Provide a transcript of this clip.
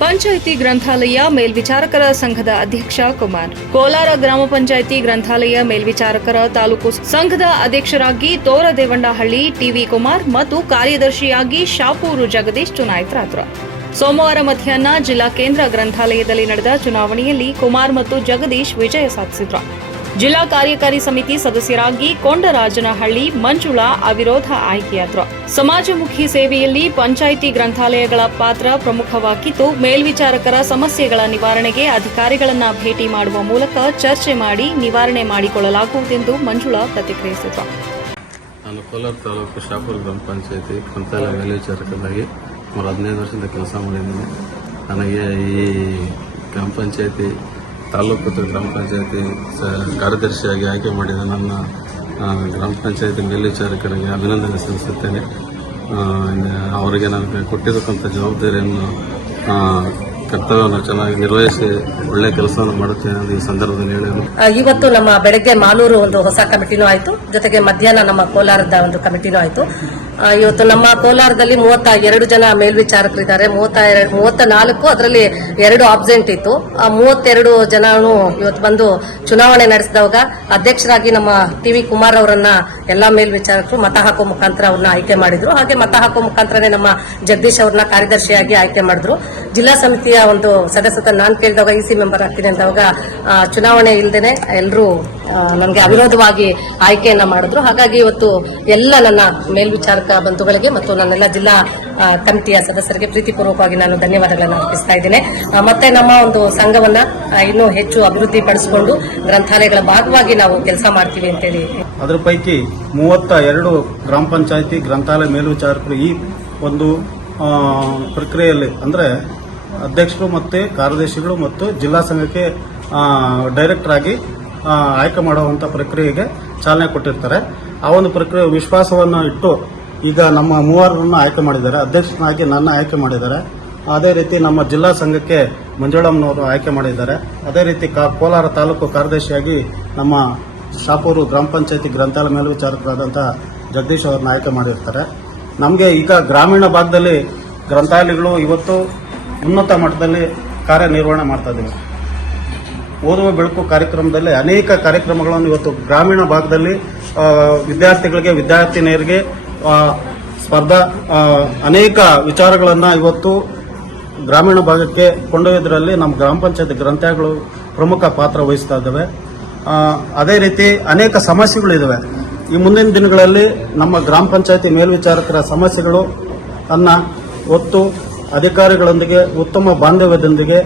ಪಂಚಾಯಿತಿ ಗ್ರಂಥಾಲಯ ಮೇಲ್ವಿಚಾರಕರ ಸಂಘದ ಅಧ್ಯಕ್ಷ ಕುಮಾರ್. ಕೋಲಾರ ಗ್ರಾಮ ಪಂಚಾಯಿತಿ ಗ್ರಂಥಾಲಯ ಮೇಲ್ವಿಚಾರಕರ ತಾಲೂಕು ಸಂಘದ ಅಧ್ಯಕ್ಷರಾಗಿ ತೋರದೇವಣ್ಣಹಳ್ಳಿ, ಟಿವಿ ಕುಮಾರ್ ಮತ್ತು ಕಾರ್ಯದರ್ಶಿಯಾಗಿ ಶಾಪೂರು ಜಗದೀಶ್ ಚುನಾಯಿತರಾದರು ಸೋಮವಾರ ಮಧ್ಯಾಹ್ನ ಜಿಲ್ಲಾ ಕೇಂದ್ರ ಗ್ರಂಥಾಲಯದಲ್ಲಿ ನಡೆದ ಚುನಾವಣೆಯಲ್ಲಿ ಕುಮಾರ್ ಮತ್ತು ಜಗದೀಶ್ ವಿಜಯ ಸಾಧಿಸಿದ್ರು. ಜಿಲ್ಲಾ ಕಾರ್ಯಕಾರಿ ಸಮಿತಿ ಸದಸ್ಯರಾಗಿ ಕೊಂಡರಾಜನಹಳ್ಳಿ, ಮಂಜುಳಾ ಅವಿರೋಧ ಆಯ್ಕೆಯಾದರು. ಸಮಾಜಮುಖಿ ಸೇವೆಯಲ್ಲಿ ಪಂಚಾಯಿತಿ ಗ್ರಂಥಾಲಯಗಳ ಪಾತ್ರ ಪ್ರಮುಖವಾಗಿದ್ದು, ಮೇಲ್ವಿಚಾರಕರ ಸಮಸ್ಯೆಗಳ ನಿವಾರಣೆಗೆ ಅಧಿಕಾರಿಗಳನ್ನ ಭೇಟಿ ಮಾಡುವ ಮೂಲಕ ಚರ್ಚೆ ಮಾಡಿ ನಿವಾರಣೆ ಮಾಡಿಕೊಳ್ಳಲಾಗುವುದೆಂದು ಮಂಜುಳಾ ಪ್ರತಿಕ್ರಿಯಿಸಿದರು. ನಾನು ಕೋಲಾರ ತಾಲೂಕು ಶಾಪುರ ಗ್ರಾಮ ಪಂಚಾಯಿತಿ ಗ್ರಂಥಾಲಯ ಮೇಲ್ವಿಚಾರಕರಾಗಿ ಸುಮಾರು ಹದಿನೈದು ವರ್ಷದಿಂದ ಕೆಲಸ ಮಾಡಿದ್ದೀನಿ. ನನಗೆ ಈ ಗ್ರಾಮ ಪಂಚಾಯತಿ ತಾಲೂಕು ಗ್ರಾಮ ಪಂಚಾಯತಿ ಕಾರ್ಯದರ್ಶಿಯಾಗಿ ಆಯ್ಕೆ ಮಾಡಿದ ನನ್ನ ಗ್ರಾಮ ಪಂಚಾಯತಿ ಮೇಲ್ವಿಚಾರಕರಿಗೆ ಅಭಿನಂದನೆ ಸಲ್ಲಿಸುತ್ತೇನೆ. ಅವರಿಗೆ ನನಗೆ ಕೊಟ್ಟಿರತಕ್ಕಂಥ ಜವಾಬ್ದಾರಿಯನ್ನು ಕರ್ತವ್ಯವನ್ನು ಚೆನ್ನಾಗಿ ನಿರ್ವಹಿಸಿ ಒಳ್ಳೆ ಕೆಲಸವನ್ನು ಮಾಡುತ್ತೇನೆ ಈ ಸಂದರ್ಭದಲ್ಲಿ ಇವತ್ತು ನಮ್ಮ ಬೆಳಗ್ಗೆ ಮಾಲೂರು ಒಂದು ಹೊಸ ಕಮಿಟಿನೂ ಆಯ್ತು. ಜೊತೆಗೆ ಮಧ್ಯಾಹ್ನ ನಮ್ಮ ಕೋಲಾರದ ಒಂದು ಕಮಿಟಿನೂ ಆಯ್ತು. ಇವತ್ತು ನಮ್ಮ ಕೋಲಾರದಲ್ಲಿ ಮೂವತ್ತ ಎರಡು ಜನ ಮೇಲ್ವಿಚಾರಕರಿದ್ದಾರೆ. ಮೂವತ್ತ ಎರಡು ಮೂವತ್ತ ನಾಲ್ಕು ಅದರಲ್ಲಿ ಎರಡು ಆಬ್ಸೆಂಟ್ ಇತ್ತು. ಆ, ಮೂವತ್ತೆರಡು ಜನನು ಇವತ್ತು ಬಂದು ಚುನಾವಣೆ ನಡೆಸಿದವಾಗ ಅಧ್ಯಕ್ಷರಾಗಿ ನಮ್ಮ ಟಿ ವಿ ಕುಮಾರ್ ಅವರನ್ನ ಎಲ್ಲಾ ಮೇಲ್ವಿಚಾರಕರು ಮತ ಹಾಕೋ ಮುಖಾಂತರ ಅವ್ರನ್ನ ಆಯ್ಕೆ ಮಾಡಿದ್ರು. ಹಾಗೆ ಮತ ಹಾಕೋ ಮುಖಾಂತರನೇ ನಮ್ಮ ಜಗದೀಶ್ ಅವ್ರನ್ನ ಕಾರ್ಯದರ್ಶಿಯಾಗಿ ಆಯ್ಕೆ ಮಾಡಿದ್ರು. ಜಿಲ್ಲಾ ಸಮಿತಿಯ ಒಂದು ಸದಸ್ಯತ್ವ ನಾನು ಕೇಳಿದಾಗ ಇ ಸಿ ಮೆಂಬರ್ ಆಗ್ತೀನಿ ಅಂದಾಗ ಚುನಾವಣೆ ಇಲ್ಲದೇನೆ ಎಲ್ಲರೂ ನನಗೆ ಅವಿರೋಧವಾಗಿ ಆಯ್ಕೆಯನ್ನ ಮಾಡಿದ್ರು. ಹಾಗಾಗಿ ಇವತ್ತು ಎಲ್ಲ ನನ್ನ ಮೇಲ್ವಿಚಾರಕ ಬಂಧುಗಳಿಗೆ ಮತ್ತು ನನ್ನೆಲ್ಲ ಜಿಲ್ಲಾ ಕಮಿಟಿಯ ಸದಸ್ಯರಿಗೆ ಪ್ರೀತಿಪೂರ್ವಕವಾಗಿ ನಾನು ಧನ್ಯವಾದಗಳನ್ನು ಅರ್ಪಿಸ್ತಾ ಇದ್ದೇನೆ. ಮತ್ತೆ ನಮ್ಮ ಒಂದು ಸಂಘವನ್ನ ಇನ್ನೂ ಹೆಚ್ಚು ಅಭಿವೃದ್ಧಿ ಪಡಿಸಿಕೊಂಡು ಗ್ರಂಥಾಲಯಗಳ ಭಾಗವಾಗಿ ನಾವು ಕೆಲಸ ಮಾಡ್ತೀವಿ ಅಂತೇಳಿ. ಅದರ ಪೈಕಿ ಮೂವತ್ತ ಎರಡು ಗ್ರಾಮ ಪಂಚಾಯತಿ ಗ್ರಂಥಾಲಯ ಮೇಲ್ವಿಚಾರಕರು ಈ ಒಂದು ಪ್ರಕ್ರಿಯೆಯಲ್ಲಿ, ಅಂದರೆ ಅಧ್ಯಕ್ಷರು ಮತ್ತು ಕಾರ್ಯದರ್ಶಿಗಳು ಮತ್ತು ಜಿಲ್ಲಾ ಸಂಘಕ್ಕೆ ಡೈರೆಕ್ಟರ್ ಆಗಿ ಆಯ್ಕೆ ಮಾಡುವಂಥ ಪ್ರಕ್ರಿಯೆಗೆ ಚಾಲನೆ ಕೊಟ್ಟಿರ್ತಾರೆ. ಆ ಒಂದು ಪ್ರಕ್ರಿಯೆ ವಿಶ್ವಾಸವನ್ನು ಇಟ್ಟು ಈಗ ನಮ್ಮ ಮೂವರನ್ನು ಆಯ್ಕೆ ಮಾಡಿದ್ದಾರೆ. ಅಧ್ಯಕ್ಷನಾಗಿ ನನ್ನ ಆಯ್ಕೆ ಮಾಡಿದ್ದಾರೆ. ಅದೇ ರೀತಿ ನಮ್ಮ ಜಿಲ್ಲಾ ಸಂಘಕ್ಕೆ ಮಂಜುಳಮ್ಮನವರು ಆಯ್ಕೆ ಮಾಡಿದ್ದಾರೆ. ಅದೇ ರೀತಿ ಕೋಲಾರ ತಾಲೂಕು ಕಾರ್ಯದರ್ಶಿಯಾಗಿ ನಮ್ಮ ಶಾಪೂರು ಗ್ರಾಮ ಪಂಚಾಯತಿ ಗ್ರಂಥಾಲಯ ಮೇಲ್ವಿಚಾರಕರಾದಂತಹ ಜಗದೀಶ್ ಅವರನ್ನ ಆಯ್ಕೆ ಮಾಡಿರ್ತಾರೆ. ನಮಗೆ ಈಗ ಗ್ರಾಮೀಣ ಭಾಗದಲ್ಲಿ ಗ್ರಂಥಾಲಯಗಳು ಇವತ್ತು ಉನ್ನತ ಮಟ್ಟದಲ್ಲಿ ಕಾರ್ಯನಿರ್ವಹಣೆ ಮಾಡ್ತಾ ಇದ್ದೀವಿ. ಓದುವ ಬೆಳಕು ಕಾರ್ಯಕ್ರಮದಲ್ಲಿ ಅನೇಕ ಕಾರ್ಯಕ್ರಮಗಳನ್ನು ಇವತ್ತು ಗ್ರಾಮೀಣ ಭಾಗದಲ್ಲಿ ವಿದ್ಯಾರ್ಥಿಗಳಿಗೆ, ವಿದ್ಯಾರ್ಥಿನಿಯರಿಗೆ ಸ್ಪರ್ಧಾ ಅನೇಕ ವಿಚಾರಗಳನ್ನು ಇವತ್ತು ಗ್ರಾಮೀಣ ಭಾಗಕ್ಕೆ ಕೊಂಡೊಯ್ಯೋದ್ರಲ್ಲಿ ನಮ್ಮ ಗ್ರಾಮ ಪಂಚಾಯತ್ ಗ್ರಂಥಾಲಯಗಳು ಪ್ರಮುಖ ಪಾತ್ರ ವಹಿಸ್ತಾ ಇದ್ದಾವೆ. ಅದೇ ರೀತಿ ಅನೇಕ ಸಮಸ್ಯೆಗಳಿದ್ದಾವೆ ಈ ಮುಂದಿನ ದಿನಗಳಲ್ಲಿ ನಮ್ಮ ಗ್ರಾಮ ಪಂಚಾಯತಿ ಮೇಲ್ವಿಚಾರಕರ ಸಮಸ್ಯೆಗಳು ಅನ್ನ ಒತ್ತು ಅಧಿಕಾರಿಗಳೊಂದಿಗೆ ಉತ್ತಮ ಬಾಂಧವ್ಯದೊಂದಿಗೆ